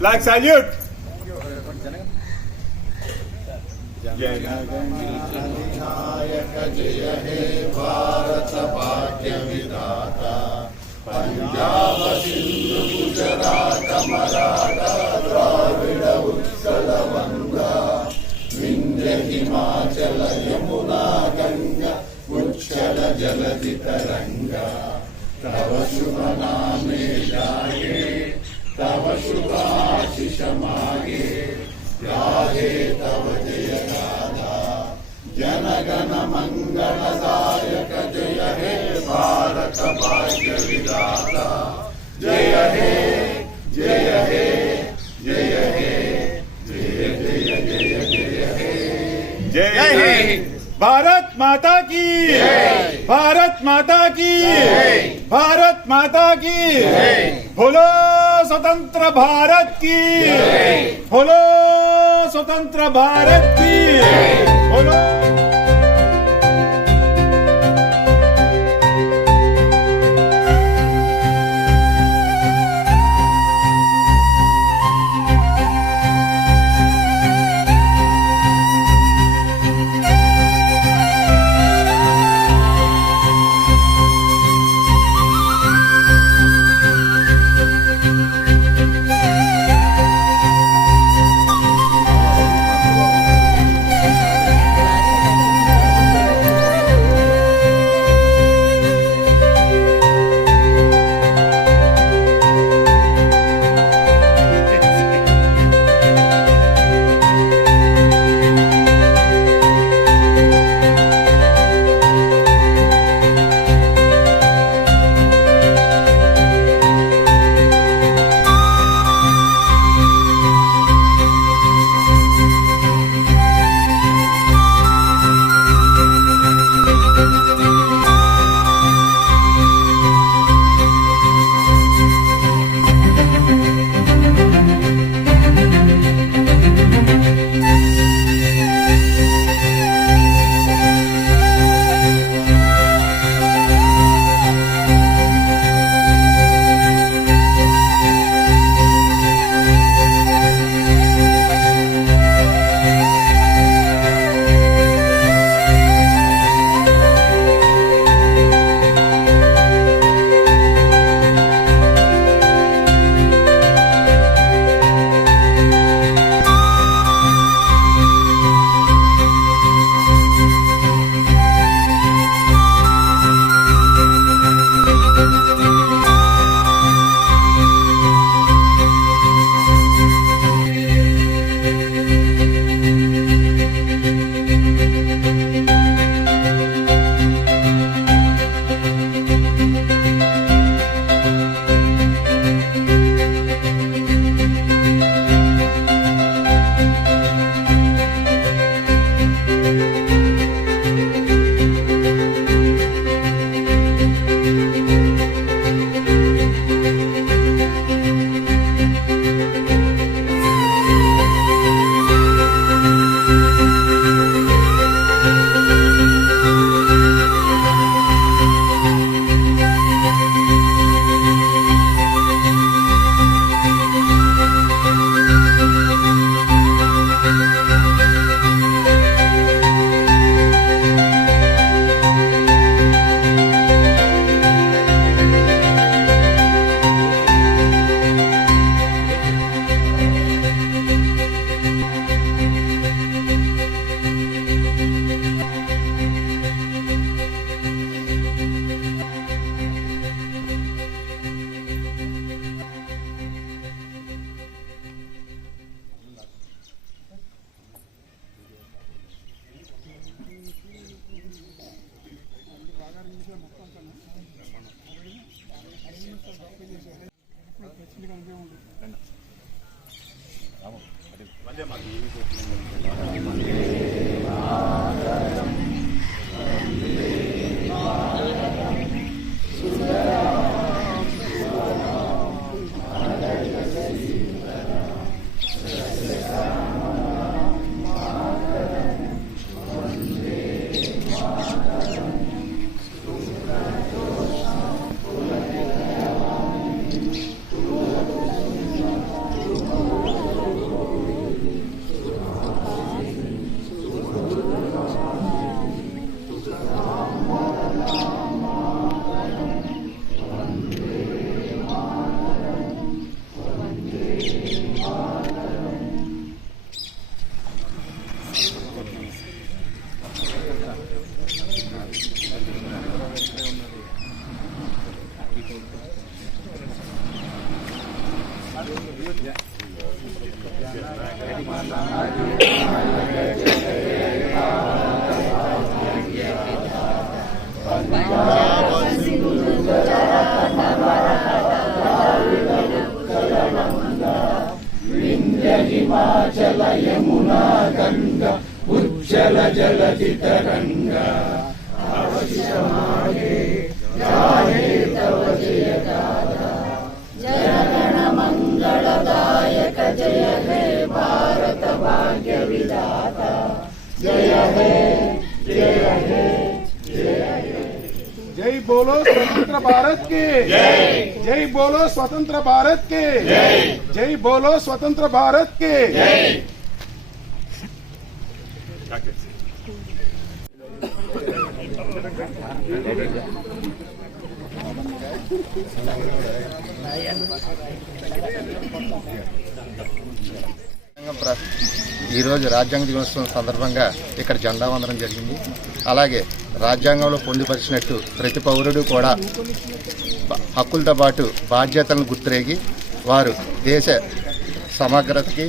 Flag salute. जय नायक जय हे भारत भाग्य विधाता पंजाब सिंधु गुजरात मराठा द्राविड उत्कल गंगा विंध्य हिमाचल यमुना गंगा उच्चल जलधि तरंगा तव शुभ नामे जागे तव शुभ आशीष मागे गाहे तव जय गाथा जनगण मंगलदायक जय हे भारत भाग्य विधाता जय हे जय हे जय हे जय जय जय जय हे जय हे भारत माता की भारत माता की भारत माता की बोलो स्वतंत्र भारत की बोलो स्वतंत्र भारत की बोलो। हिमाचल यमुना गंगा उज्जल जलधि तरंगा अवशिषमागे जाहे तव जय गाथा जनगण मंगलदायक जय हे भारत भाग्य विधाता जय हे जय हे जय हे। जय बोलो स्वतंत्र भारत के जय। जय बोलो स्वतंत्र भारत के जय। जय बोलो स्वतंत्र भारत के जय। ఈరోజు రాజ్యాంగ దినోత్సవం సందర్భంగా ఇక్కడ జెండా వందనం జరిగింది. అలాగే రాజ్యాంగంలో పొందుపరిచినట్టు ప్రతి పౌరుడు కూడా హక్కులతో పాటు బాధ్యతలను గుర్తిరేగి వారు దేశ సమగ్రతకి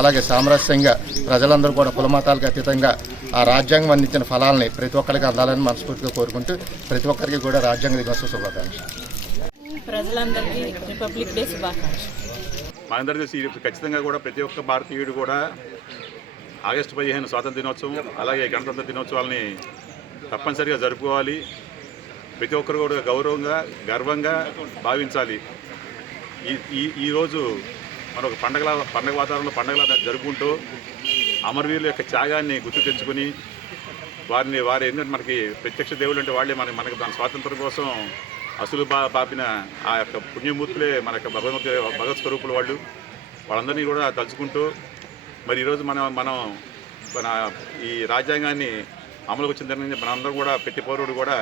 అలాగే సామరస్యంగా ప్రజలందరూ కూడా కులమతాలకు అతీతంగా ఆ రాజ్యాంగం అందించిన ఫలాలని ప్రతి ఒక్కరికి అందాలని మనస్ఫూర్తిగా కోరుకుంటూ ప్రతి ఒక్కరికి కూడా రాజ్యాంగ దినోత్సవ శుభాకాంక్షలు. ప్రజలందరికీ రిపబ్లిక్ డే శుభాకాంక్షలు. మనందరూ తెలిసి ఖచ్చితంగా కూడా ప్రతి ఒక్క భారతీయుడు కూడా ఆగస్టు 15 స్వాతంత్ర దినోత్సవం అలాగే గణతంత్ర దినోత్సవాలని తప్పనిసరిగా జరుపుకోవాలి. ప్రతి ఒక్కరు కూడా గౌరవంగా గర్వంగా భావించాలి. ఈరోజు మనం ఒక పండగ వాతావరణంలో పండగలా జరుపుకుంటూ అమరవీరుల యొక్క త్యాగాన్ని గుర్తు తెచ్చుకుని వారి ఏంటంటే మనకి ప్రత్యక్ష దేవుళ్ళు అంటే వాళ్ళే మనకి మన స్వాతంత్రం కోసం అసలు బాపిన ఆ యొక్క పుణ్యమూర్తులే మన యొక్క భగవత్ స్వరూపులు వాళ్ళందరినీ కూడా తలుచుకుంటూ మరి ఈరోజు మనం ఈ రాజ్యాంగాన్ని అమలుకు వచ్చిన దాని మనందరం కూడా ప్రతి పౌరుడు కూడా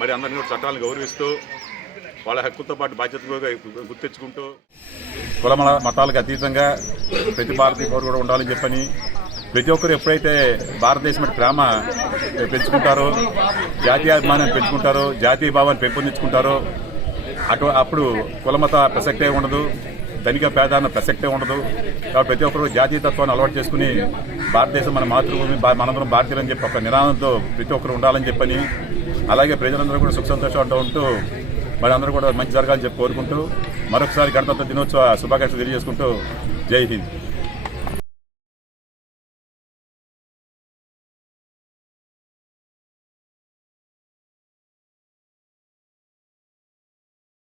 మరి అందరినీ కూడా చట్టాలను గౌరవిస్తూ వాళ్ళ హక్కులతో పాటు బాధ్యతగా గుర్తించుకుంటూ కుల మతాలకు అతీతంగా ప్రతి భారతీయ పౌరుడు కూడా ఉండాలని చెప్పని ప్రతి ఒక్కరు ఎప్పుడైతే భారతదేశం అంటే ప్రేమ పెంచుకుంటారో జాతీయాభిమానాన్ని పెంచుకుంటారో జాతీయ భావాన్ని పెంపొందించుకుంటారో అప్పుడు కులమత ప్రసక్తే ఉండదు, ధనిక పేదాన్న ప్రసక్తే ఉండదు. కాబట్టి ప్రతి ఒక్కరు జాతీయతత్వాన్ని అలవాటు చేసుకుని భారతదేశం మన మాతృభూమి మనందరం భారతీయులని చెప్పి ఒక నినాదంతో ప్రతి ఒక్కరు ఉండాలని చెప్పని అలాగే ప్రజలందరూ కూడా సుఖ సంతోషాలతో ఉంటూ మరి అందరూ కూడా మంచి జరగాలని చెప్పి కోరుకుంటూ మరొకసారి గణతంత్ర దినోత్సవ శుభాకాంక్షలు తెలియజేసుకుంటూ జై హింద్.